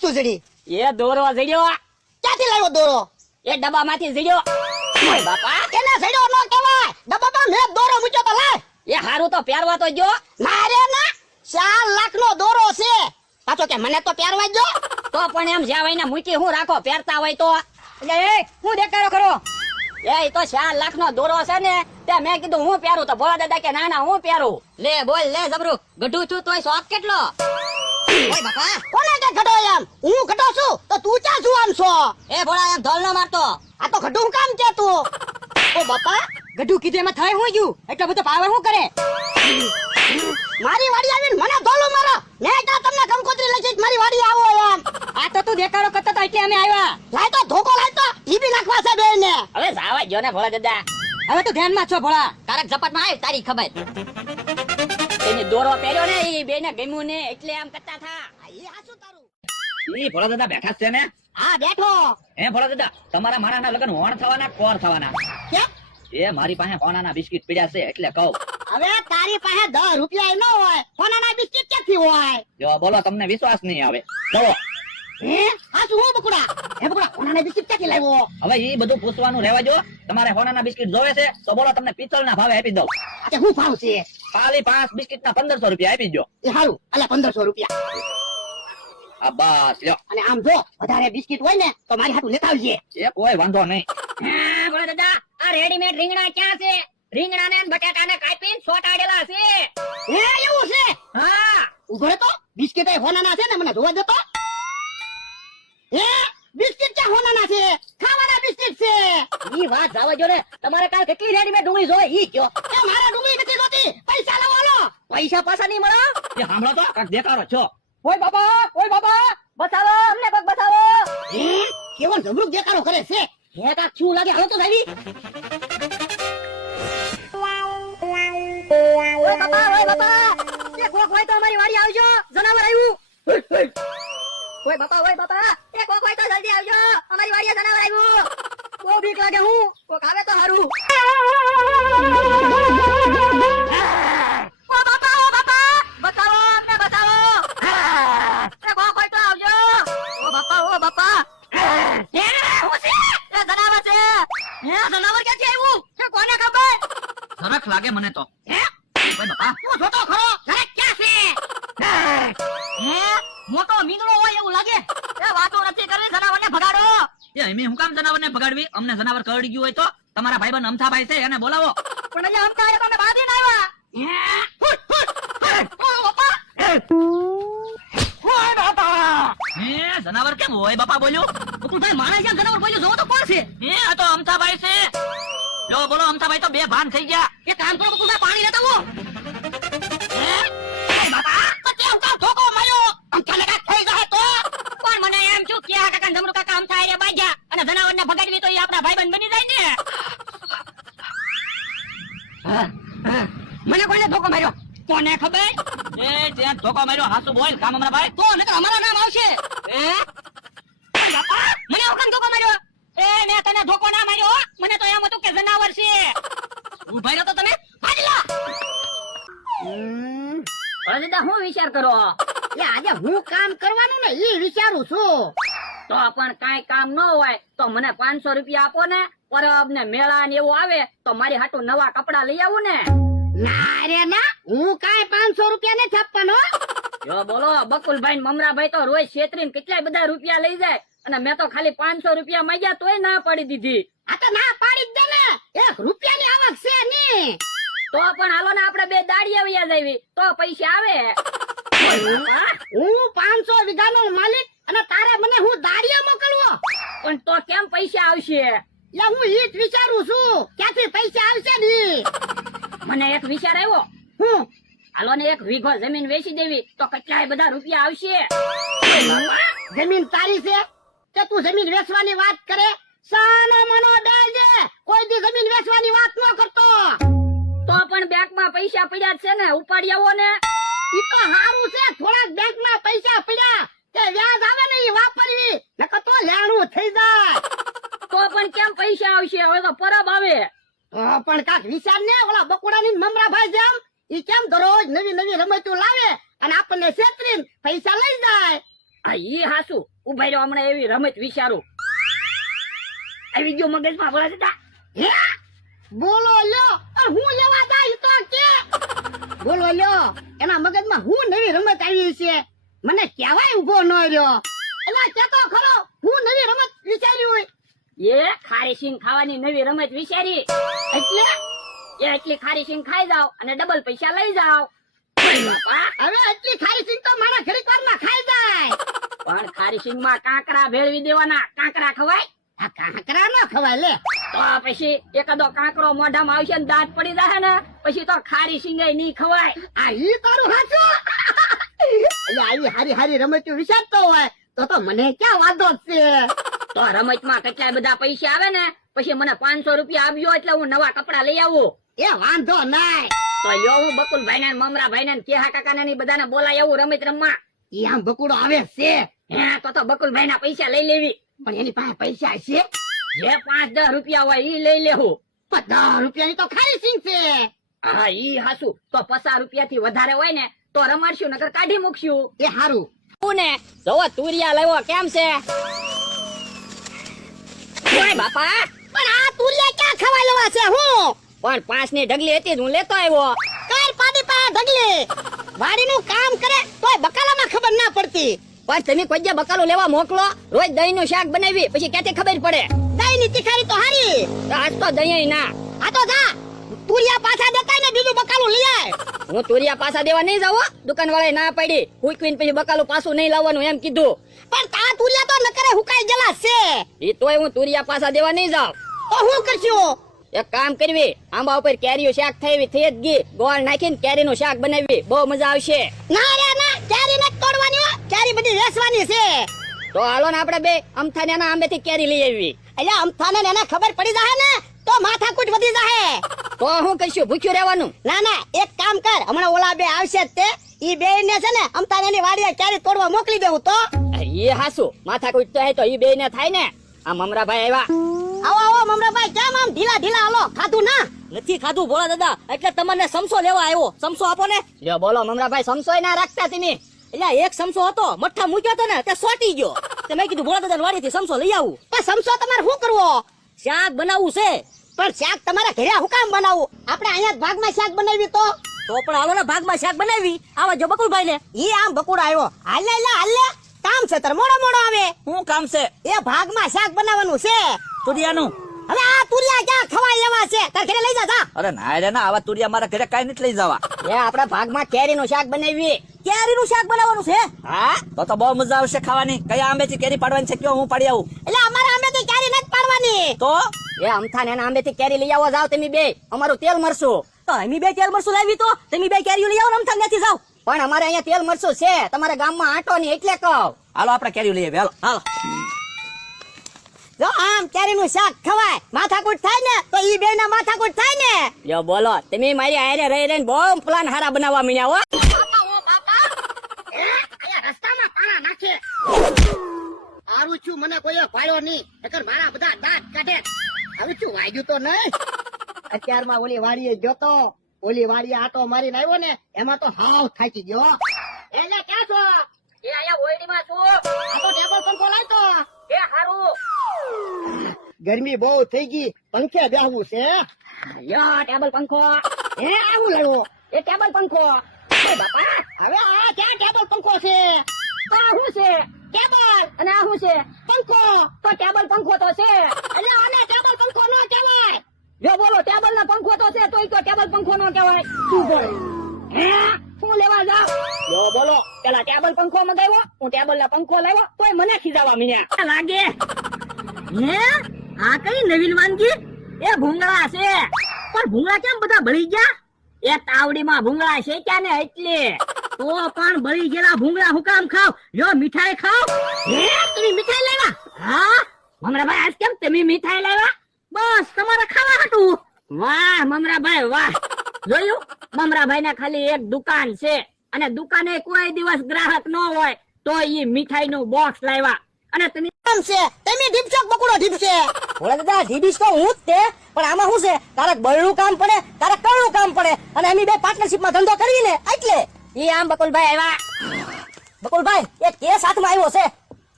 વસ્તુ જડી? એ દોરો જડ્યો. ક્યાંથી લાવ્યો દોરો? એ ડબ્બામાંથી જડ્યો. ઓય બાપા, એને જડ્યો ન કહેવાય, ડબ્બામાં મેં દોરો મૂક્યો તો લાય. એ હારું તો પહેરવા તો જો. ના રે ના, 4 લાખનો દોરો છે. પાછો કે મને તો પહેરવા જો. તો પણ એમ જ્યાં હોય ને મૂકી હું રાખો, પહેરતા હોય તો. એટલે એ હું દેખાડો ખરો. એ તો 4 લાખનો દોરો છે ને, તે મેં કીધું હું પહેરું, તો ભોળા દાદા કે ના ના હું પહેરું. લે બોલ લે જબરું, ગઢું છું તોય શોખ કેટલો. ઓય બાપા, કોને કે ઘટો એમ? હું ઘટો છું તો તું ક્યાં છું આમ છો? એ ભોળા એમ ધોલ ન મારતો. આ તો ઘટું કામ કે તું? ઓ બાપા, ગઢું કીધું એમાં થાય હું ગયું, એટલો બધો પાવર શું કરે? મારી વાડી આવીને મને ધોલો મારો. મેં ક્યાં તમને કંકોત્રી લઈ જઈ મારી વાડી આવો એમ? આ તો તું દેખાડો કરતો તો એટલે અમે આવ્યા. લાય તો ધોકો લાય તો ટીવી નાખવા છે બેને. હવે જાવા જો ને ભોળા દાદા. હવે તું ધ્યાનમાં છો ભોળા. તારક ઝપટમાં આવ તારી ખબર. એને દોરો પહેર્યો ને એ બેને ગમ્યું ને એટલે આમ કરતા થા. એ હાચું તારું. ઈ ભોળા દાદા બેઠા જ છે ને? હા બેઠો. હે ભોળા દાદા, તમારા માણાના લગન હોણ થવાના કોર થવાના? કેમ? એ મારી પાસે હોણાના બિસ્કિટ પડ્યા છે એટલે કહું. હવે તારી પાસે 10 રૂપિયા ન હોય, સોનાના બિસ્કિટ ક્યાંથી હોય? જો બોલો, તમને વિશ્વાસ નહીં આવે. કહો. હે હાચું હું બકુડા? હે બકુડા, સોનાના બિસ્કિટ ક્યાંથી લાવ્યો? હવે ઈ બધું પૂછવાનું રહેવા જો. તમારે હોણાના બિસ્કિટ જોવે છે તો બોલો, તમને પિત્તળના ભાવે આપી દઉં. આ હું ભાવ છે? ખાલી 5 બિસ્કિટના 1500 રૂપિયા આપી દો. એ હારું, અલા 1500 રૂપિયા. આ બસ લ્યો. અને આમ જો વધારે બિસ્કિટ હોય ને તો મારી હાટુ લેતા આવજે. એ કોઈ વાંધો નહીં. હા ભોળા દાદા, આ રેડીમેડ રીંગણા ક્યાં છે? રીંગણા ને બટાટાને કાપીને સોટાડેલા છે. હે એવું છે? હા ઉભો રહે તો, બિસ્કિટ એ હોનાના છે ને, મને જોવા દે તો. હે બિસ્કિટ ક્યાં હોનાના છે? ખાવાના બિસ્કિટ છે. ઈ વાત જાવા જો ને, તમારે કાલ કેટલી રેડીમેડ ડુંગળી જોવે ઈ કયો. એ મારા ડુંગળી નથી જોતી, પૈસા લાવો હાલો. પૈસા પાછા નહીં મળે. એ સાંભળો તો, કાંઈક દેખાડો છો. ઓય બાપા, બચાવો અમને કોક બચાવો. હે કેવો જબરૂક દેખાડો કરે છે. હે કા ક્યું લાગે, હાલો તો જાવી. ઓય બાપા, એ કોક હોય તો અમારી વાડી આવજો, જનાવર આવ્યું. ઓય બાપા, એ કોક હોય તો જલ્દી આવજો, અમારી વાડીએ જનાવર આવ્યું. બહુ બીક લાગે, હું કોક આવે તો હારું. ઓ બાપા, બચાવો અમને બચાવો. એ કોક હોય તો આવજો. ઓ બાપા. હે હું છે? એ જનાવર છે. હે જનાવર ક્યાંથી આવ્યું? એ કોને ખબર? સરસ લાગે મને તો. હે ઓય બાપા, તું જોતો ખરો, ઘરે ક્યાં છે? હે મોટો મીંદડો હોય એવું લાગે. એ વાતો નથી કરવી, જનાવરને ભગાડો. એ અમે હું કામ જનાવરને ભગાડવી? અમને જનાવર કરડી ગયું હોય તો તમારા ભાઈબંધ અમથાભાઈ છે એને બોલાવો. પણ અહીંયા અમતા આયા તમે બાંધીને આવ્યા. હે જનાવર કેમ હોય બાપા બોલ્યું? બકુલભાઈ મારા જ્યાં જનાવર બોલ્યું જોવો તો કોણ છે? હે આ તો અમથાભાઈ છે. જો બોલો, અમથાભાઈ તો બે ભાન થઈ ગયા. એ કામ કરો બકુલભાઈ, પાણી લેતા આવો. પણ મને એમ છું કે આ કાકા જમરૂ કાકા અમથા આયા બાજ્યા અને જનાવરને ભગાડવી તો એ આપણા ભાઈબંધ બની જાય ને. મને કોને ધોકો માર્યો? કોને ખબર? એ જ્યાં ધોકો માર્યો હાસુ બોલ, કામ હમણાં ભાઈ. તો નકર અમારા નામ આવશે. મને ઓકન ધોકો માર્યો? એ મેં તને ધોકો ના માર્યો, મને તો એમ હતું કે જનાવર છે. ઉભા રહ્યો તો તમે ભાગલા. ભોળા દાદા હું વિચાર કરો? એ આજે હું કામ કરવાનું ને એ વિચારું છું. તો પણ કાંઈ કામ ન હોય તો મને 500 રૂપિયા આપો ને, પરબ ને મેળા ને એવું આવે તો મારી હાટુ નવા કપડા લઈ આવું ને. ના રે ના, હું કાંઈ 500 રૂપિયા નથી આપવાનો. જો બોલો, બકુલભાઈ ને મમરાભાઈ તો રોજ છેતરીને કેટલાય બધા રૂપિયા લઈ જાય અને મેં તો ખાલી 500 રૂપિયા માંગ્યા તોય ના પાડી દીધી. આ તો ના પાડી જ દે ને, 1 રૂપિયાની આવક છે ની. તો પણ હાલો ને આપણે બે દાડિયા વયા જાવી તો પૈસા આવે. હું 500 વીઘાનો માલિક અને તારે મને હું દાડિયા મોકલવો? પણ તો કેમ પૈસા આવશે? લે હું ઈ જ વિચારું છું, ક્યાંથી પૈસા આવશે ની. મને એક વિચાર આવ્યો. હું હાલો ને 1 વીઘો જમીન વેચી દેવી તો કેટલાય બધા રૂપિયા આવશે. જમીન તારી છે કે તું જમીન વેચવાની વાત કરે? સાનો મનો બેજે, કોઈ દી જમીન વેચવાની વાત ન કરતો. તો પણ બેંકમાં પૈસા પડ્યા જ છે ને, ઉપાડી આવો ને. ઈ તો હારું છે, થોડાક બેંકમાં પૈસા પડ્યા કે વ્યાજ આવે ને ઈ વાપરવી, નકર તો લેણું થઈ જાય. તો પણ કેમ પૈસા આવશે? હવે તો પરબ આવે. પણ કાક વિચાર ને, ઓલા બકુડાની મમરાભાઈ જેમ ઈ કેમ દરરોજ નવી નવી રમતો લાવે અને આપણને છેતરીને પૈસા લઈ જાય. આ ઈ હાસુ ઉભા રહ્યો, હમણાં એવી રમત વિચારું. આવી ગયો મગજમાં ભોળા દાદા. હે બોલો લ્યો પણ હું લેવા જાય તો કે બોલો લ્યો એના મગજમાં હું નવી રમત આવી છે મને કહેવાય ઉભો ન રહ્યો એલા કેતો ખરો હું નવી રમત વિચાર્યું હોય એ ખારી સિંગ ખાવાની નવી રમત વિચારી. એટલે એટલી ખારી સિંગ ખાઈ જાવ અને ડબલ પૈસા લઈ જાવ. બાપા, હવે એટલી ખારી સિંગ તો મારા ઘડીક વારમાં ખાઈ જાય પણ ખારી સિંગ માં કાંકરા ભેળવી દેવાના. કાંકરા ખવાય? આ કાંકરા ન ખવાય લે તો પછી એકાદો કાંકરો મોઢામાં આવશે ને દાંત પડી જાય ને પછી તો ખારી સિંગ નહીં ખવાય. આ ઈ તારું હાચું એટલે આવી હારી હારી રમતો વિચારતો હોય તો મને ક્યાં વાંધો છે તો રમતમાં કેટલા બધા પૈસા આવે ને પછી મને 500 રૂપિયા આવ્યો એટલે હું નવા કપડા લઈ આવું. એ વાંધો નાય તો લ્યો હું બકુલભાઈ ને મમરાભાઈ ને કેહા કાકા ને બધાને બોલાય આવું રમત રમવા. ઈ આમ બકુડો આવે છે હે તો બકુલભાઈ ના પૈસા લઈ લેવી. પણ એની પાસે પૈસા છે જે 5-10 રૂપિયા હોય ઈ લઈ લેવું. 10 રૂપિયાની તો ખારી સિંગ છે હા ઈ હાસુ તો 50 રૂપિયા થી વધારે હોય ને તો રમાડશું નકર કાઢી મૂકશું. એ હારું તું ને જોવો તુરિયા લેવો કેમ છે? ઓય બાપા, પણ આ તુરિયા ક્યાં ખવાય લેવા છે હું પણ 5 ની ઢગલી હતી જ હું લેતો આવ્યો. કર પાડી પા ઢગલી વાડીનું કામ કરે તોય બકાલામાં ખબર ના પડતી પણ તમે કોઈ જે બકાલું લેવા મોકલો રોજ દહીં નું શાક બનાવી પછી ક્યાંથી ખબર પડે? દહીં ની તીખારી તો હારી તો આજ તો દહીં ના. આ તો જા તુરિયા પાછા દેતાય ને બીજું બકાલું લઈ આય હું તુરિયા પાછા દેવા નહીં જાવ. દુકાન વાળાએ ના પાડી હુકવીને પછી બકાલું પાછું નહીં લાવવાનું એમ કીધું. પણ તા તુરિયા તો નકરે હુકાઈ ગયેલા છે ઈ તોય હું તુરિયા પાછા દેવા નહીં જાવ. તો હું કરશું એક કામ કરવી, આંબા ઉપર કેરીયું શાક થઈ જ ગઈ, ગોળ નાખીને કેરીનું શાક બનાવવી, બહુ મજા આવશે. ના રે ના કેરી ન તોડવાની હો કેરી બધી વેચવાની છે તો હાલો ને આપણે બે અમથાને ના આંબેથી કેરી લઈ આવી. એટલે અમથાને એને ખબર પડી જાહે ને તો માથાકૂટ વધી જાહે તો હું કહીશું ભૂખ્યું રહેવાનું? ના ના એક કામ કર હમણાં ઓલા બે આવશે જ તે ઈ બે ને છે ને અમથાને એની વાડીએ કેરી તોડવા મોકલી દેવું તો એ હાસુ માથા કૂટ તો ઈ બે ને થાય ને. આ મમરાભાઈ આવ્યા. આવો આવો મમરાભાઈ કેમ આમ ઢીલા ઢીલા હાલો ખાધું ના નથી ખાધું ભોળા દાદા એટલે તમને સમસો લેવા આવ્યો. સમસો આપો ને. લ્યો બોલો મમરાભાઈ, સમસોય ના રાખતા તમે. એટલે એક સમસો હતો મઠ્ઠા મૂક્યો હતો ને તે સોટી ગયો. તે મેં કીધું ભોળા દાદા વાડીથી સમસો લઈ આવું. પણ સમસો તમારે શું કરવો શાક બનાવવું છે. પણ શાક તમારા ઘરે હું કામ બનાવવું આપણે અહીંયા જ ભાગમાં શાક બનાવી તો પણ હાલો ને ભાગમાં શાક બનાવી આવા જો બકુલભાઈ ને. ઈ આમ બકુડા આવ્યો હાલે હાલે કામ છે તાર મોડો મોડો આવે શું કામ છે? એ ભાગમાં શાક બનાવવાનું છે તુરિયાનું. હવે આ તુરિયા ક્યાં ખવાય એવા છે તાર ઘરે લઈ જા અરે ના રે ના આવા તુરિયા મારા ઘરે કાઈ નથી લઈ જવા. એ આપણા ભાગમાં કેરીનું શાક બનાવી. કેરીનું શાક બનાવવાનું છે? હા તો બહુ મજા આવશે ખાવાની. કયા આંબેથી કેરી પાડવાની છે કયો હું પાડી આવું? એટલે અમારા આંબેથી કેરી નથી પાડવાની તો એ અમથાને એના આંબેથી કેરી લઈ આવો જાવ તમે બે. અમારું તેલ મરશું. તો અમે બે તેલ મરસું લાવી તો તમે બે કેરીઓ લઈ આવો ને અમથા ત્યાંથી જાવ. પણ અમારે અહીંયા તેલ મરશું છે, તમારા ગામમાં આટો નહીં એટલે કહું. હાલો આપણે કેરીઓ લઈ આવીએ. હાલો હાલો. જો આમ કેરીનું શાક ખવાય માથાકૂટ થાય ને તો ઈ બે ના માથાકૂટ થાય ને લ્યો બોલો તમે મારી હારે રહી રહીને બહુ પ્લાન હારા બનાવવા મીણ્યા હો. રસ્તામાં પાણા નાખે આરું છું મને કોઈ પાડ્યો નહીં નકર મારા બધા દાંત કાઢે આવું છું વાગ્યું તો નહીં અત્યારમાં ઓલી વાડીએ જોતો ઓલી વાડીએ આટો મારીને આવ્યો ને એમાં તો હાવ થાકી ગયો એટલે ક્યાં છો એ અહીંયા ઓયડીમાં છું. આ તો ટેબલ પંખો લાવતો એ હારું. ગરમી બહુ થઈ ગઈ પંખે બેહવું છે લ્યો ટેબલ પંખો. હે આવું લાવ્યો એ ટેબલ પંખો. એ બાપા હવે આ ક્યાં ટેબલ પંખો છે તો આ શું છે? ટેબલ અને આ શું છે? પંખો તો ટેબલ પંખો તો છે. એટલે આને ટેબલ પંખો ન કહેવાય જો બોલો ટેબલ ના પંખો તો છે તોય તો ટેબલ પંખો નો કહેવાય. તું બોલ હે હું લેવા જાવ? જો બોલો પેલા ટેબલ પંખો મંગાવ્યો, હું ટેબલ ના પંખો લાવ્યો તોય મને ખીજાવા મીણ્યા લાગે. હે આ કઈ નવીન વાનગી? એ ભૂંગળા છે. પણ ભૂંગળા કેમ બધા બળી ગયા? એ તાવડીમાં ભૂંગળા છે ક્યાં ને એટલે. તો પણ બળી ગયેલા ભૂંગળા હું કામ ખાવ? લ્યો મીઠાઈ ખાવ. હે તમે મીઠાઈ લાવ્યા? હા મમરાભાઈ આજ કેમ તમે મીઠાઈ લાવ્યા? બસ તમારે ખાવા હતું. વાહ મમરાભાઈ વાહ. જોયું મમરાભાઈ ને ખાલી એક દુકાન છે અને દુકાને કોઈ દિવસ ગ્રાહક ન હોય તો ઈ મીઠાઈ નું બોક્સ લાવ્યા. અને તમે કેમ છે તમે ઢીપશો બકુડો ઢીપશે ભોળા દાદા ઢીબીશ તો હું જ તે, પણ આમાં શું છે તારક બળનું કામ પડે તારક કળનું કામ પડે અને અમે બે પાર્ટનરશિપ માં ધંધો કરવી ને એટલે. ઈ આમ બકુલભાઈ આવ્યા. બકુલભાઈ એક કેસ હાથમાં આવ્યો છે.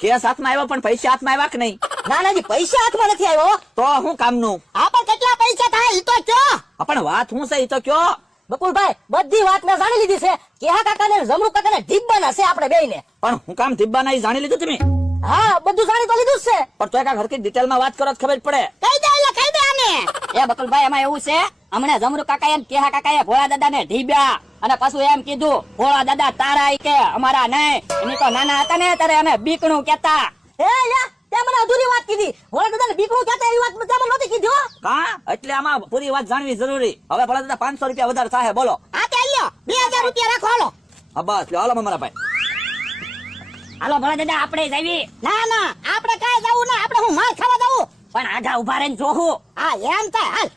કેસ હાથમાં આવ્યો પણ પૈસા હાથમાં આવ્યા કે નહીં? નાનાજી પૈસા હાથમાં નથી આવ્યો. તો શું કામનું? આ પણ કેટલા પૈસા થાય ઈ તો કયો. પણ વાત શું છે ઈ તો કયો. બકુલભાઈ બધી વાત મેં જાણી લીધી છે. કેહા કાકા ને જમરૂ કાકા ને ઢીબવાના છે આપણે બેયને. પણ હું કામ તિબ્બાના ઈ જાણી લીધું તમે? હા બધું જાણી તો લીધું જ છે. પણ તો કાંઈક હરખી ડિટેલમાં વાત કરો તો ખબર પડે. કહી દે એટલે કહી દે આને. એ બકુલભાઈ એમાં એવું છે, હમણાં જમરૂ કાકા એમ કેહા કાકા ભોળા દાદા ને ઢીબ્યા અને પાછું એમ કીધું ભોળા દાદા તારા ઈ કે અમારા નહીં. એની તો નાના હતા ને ત્યારે અમે બીકણું કેતા. હે યા તે મને અધૂરી વાત કીધી. ભોળા દાદાને બીકણું કહેતા એવી વાત મને તમને નહોતી કીધી હો. કા એટલે આમાં પૂરી વાત જાણવી જરૂરી. હવે ભલા દાદા 500 રૂપિયા વધારે થાય બોલો. આ તે લ્યો 2000 રૂપિયા રાખો હાલો. હા બસ લ્યો, હાલો મમરા ભાઈ. હાલો ભોળા દાદા આપણે જઈએ. ના ના આપણે કાંઈ જવું ના, આપણે હું માર ખાવા જવું. પણ આઘા ઉભા રહીને જોવું. હા એમ થાય હાલ.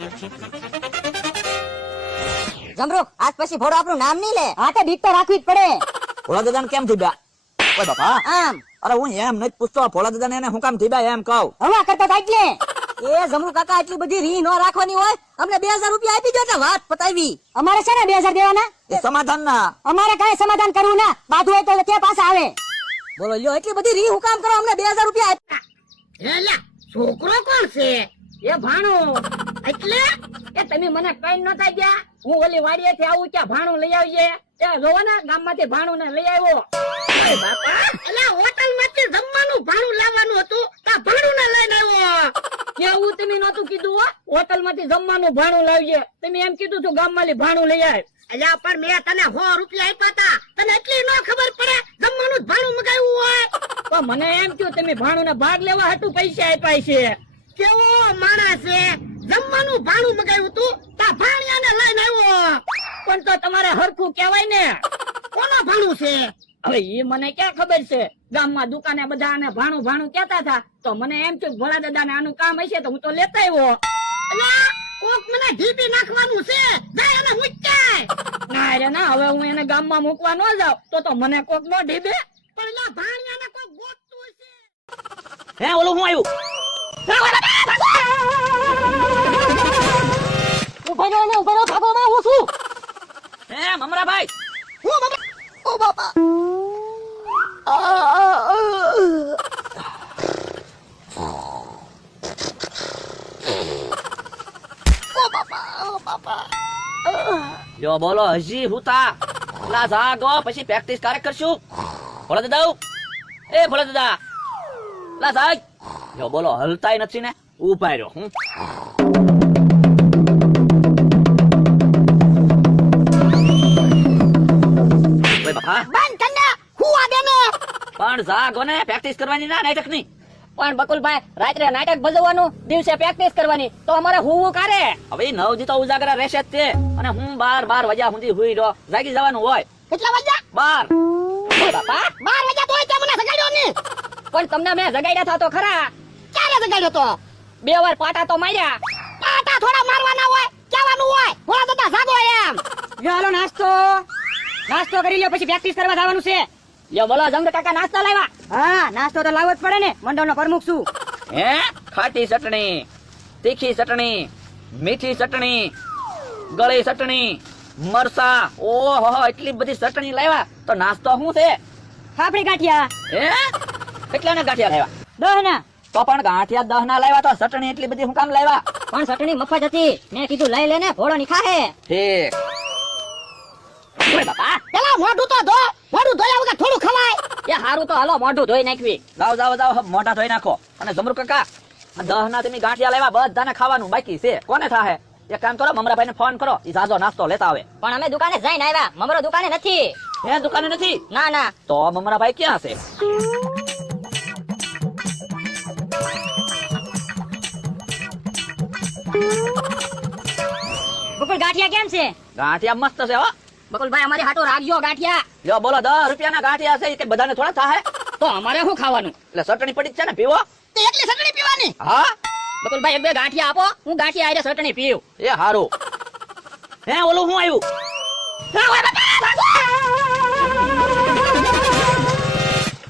જમરૂ આજ પછી ભોળો આપણું નામ નહીં લે. હા તે બીક તો રાખવી જ પડે. ભોળા દાદાને કેમ થીબ્યા? ઓય બાપા, આમ અરે હું એમ નથી પૂછતો, ભોળા દાદાને એને હું કામ થીબ્યા એમ કહું. હવા કરતા થાય એટલે એ જમરૂ કાકા એટલી બધી રી ન રાખવાની હોય. અમને 2000 રૂપિયા આપી દો એટલે વાત પતાવી. અમારે છે ને 2000 દેવાના. એ સમાધાન ના. અમારે કઈ સમાધાન કરવું ના. બાધું હોય તો ક્યાં પાછા આવે. બોલો લ્યો એટલી બધી રી હું કામ કરો. અમને 2000 રૂપિયા એલા છોકરો કોણ છે? એ ભાણું એટલે એ તમે મને કઈ નતા ગયા. હું ઓલી વાડીએ થી આવું ત્યાં ભાણું લઈ આવીએ. એ જોવો ને ગામ માંથી ભાણું ને લઈ આવ્યો. ઓય બાપા, એલા હોટલ માંથી જમવાનું ભાડું લાવવાનું હતું, તા ભાડું ને લઈને આવ્યો. કેવું તમે નતું કીધું હો? હોટલ માંથી જમવાનું ભાણું લાવીએ. તમે એમ કીધું તું ગામ માંથી ભાણું લઈ આવ. અલ્યા પણ મેં તને 100 રૂપિયા આપ્યા તા, તને એટલી ન ખબર પડે જમવાનું જ ભાડું મગાવ્યું હોય. તો મને એમ કયું તમે ભાણું ને ભાગ લેવા હાટુ પૈસા આપ્યા છે. કેવો માણસ છે, જમવાનું ભાડું મગાવ્યું તું, તા ભાણિયાને લઈને આવ્યો. પણ તો તમારે હરખું કેવાય ને. કોનો ભાડું છે? હવે એ મને ક્યાં ખબર છે. ગામમાં દુકાને બધા આને ભાણું ભાણું કહેતા હતા તો મને એમ થયું ભોળા દાદા ને આનું કામ હશે તો હું તો લેતા આવ્યો. અલ્યા કોક મને ઢીપી નાખવાનું છે, જાય અને મૂક્યાય. ના રે ના, હવે હું એને ગામમાં મૂકવા ન જાઉં તો મને કોક નો ઢીબે. પણ એલા ભાણિયાને કોક ગોતતું છે. હે ઓલું હું આવ્યું? ઉભા રહો ને ઉભા રહો. ભાગોમાં હું છું. હે મમરા ભાઈ. હું બાબા, ઓ બાપા. જો બોલો હજી હુતા. લા જાગો પછી પ્રેક્ટિસ ક્યારે કરશું? ભોળા દાદા, એ ભોળા દાદા, લા જાગ. જો બોલો હલતાય નથી ને, ઉભા રહ્યો. હું ઓય બાપા, બંધ કરના હું આ દેને. પણ જાગો ને, પ્રેક્ટિસ કરવાની ના નાટક ની. પણ બકુલભાઈ રાત્રે નાટક ભજવવાનું, દિવસે પ્રેક્ટિસ કરવાની તો અમારે હુંવું કારે. હવે ઈ 9 દી તો ઉજાગરા રહેશે જ તે. અને હું 12 વાગ્યા સુધી હુઈ રહ્યો. જાગી જવાનું હોય. કેટલા વાગ્યા? 12. બાપા 12 વાગ્યા તોય તે મને સગાડ્યો ની. પણ તમને મેં જગાડ્યા થા તો ખરા. ક્યારે સગાડ્યો તો? 2 વાર પાટા તો માર્યા. પાટા થોડા મારવાના હોય, કહેવાનું હોય ભોળા દાદા જાગો એમ. ચાલો નાસ્તો કરી લ્યો પછી પ્રેક્ટિસ કરવા જવાનું છે. લ્યો બોલો જમરૂ કાકા નાસ્તો લાવ્યા. હા નાસ્તો તો લાવવો જ પડે ને. મંડળનો પ્રમુખ છું. હે ખાટી ચટણી, તીખી ચટણી, મીઠી ચટણી, ગળી ચટણી, મરસા, ઓહો એટલી બધી ચટણી લાવ્યા. તો નાસ્તો શું છે? ફાફડી ગાંઠિયા હે કેટલાના ગાંઠિયા લાવ્યા? 10 ના. તો પણ ગાંઠિયા 10 ના લાવ્યા તો ચટણી એટલી બધી શું કામ લાવ્યા? પણ ચટણી મફત હતી. મેં કીધું લઈ લેને ભોળો ની ખાહે. ઠીક. ઓય બાપા, પેલા મોઢું તો ધો, મોઢું ધોયા વગર થોડું ખવાય. એ હારું તો હાલો મોઢું ધોઈ નાખવી. જાઓ મોઢા ધોઈ નાખો. અને જમરૂ કાકા 10 ના તમે ગાંઠિયા લાવ્યા, બધાને ખાવાનું બાકી છે. કોને થાહે? એક કામ કરો, મમરાભાઈ ને ફોન કરો, ઈ જાજો નાસ્તો લેતા આવે. પણ અમે દુકાને જઈને આવ્યા. મમરો દુકાને નથી. હે દુકાને નથી? ના ના. તો મમરાભાઈ ક્યાં છે? બકુલ ગાંઠિયા કેમ છે? ગાંઠિયા મસ્ત છે હો. બકુલભાઈ અમારી હાટો રાખજો ગાંઠિયા. જો બોલો 10 રૂપિયાના ગાંઠિયા છે, કે બધાને થોડા થાહે? તો અમારે શું ખાવાનું? એટલે ચટણી પડી જ છે ને, પીવો. તે એકલી સગડી પીવાની. હા બકુલભાઈ 2 ગાંઠિયા આપો, હું ગાંઠિયા આરે ચટણી પીવ. એ હારું. હે ઓલું હું આવ્યું?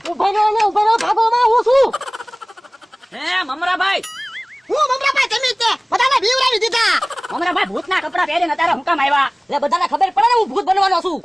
ઉભા રહો ને ઉભા રહો. ભાગોમાં હું છું. હે મમરાભાઈ. હું મમરાભાઈ તમે તે બધાને બીવરાવી દીધા. મમરાભાઈ ભૂતના કપડા પહેરીને તારે હું કામ આવ્યા? એટલે બધાને ખબર પડે ને હું ભૂત બનવાનો છું.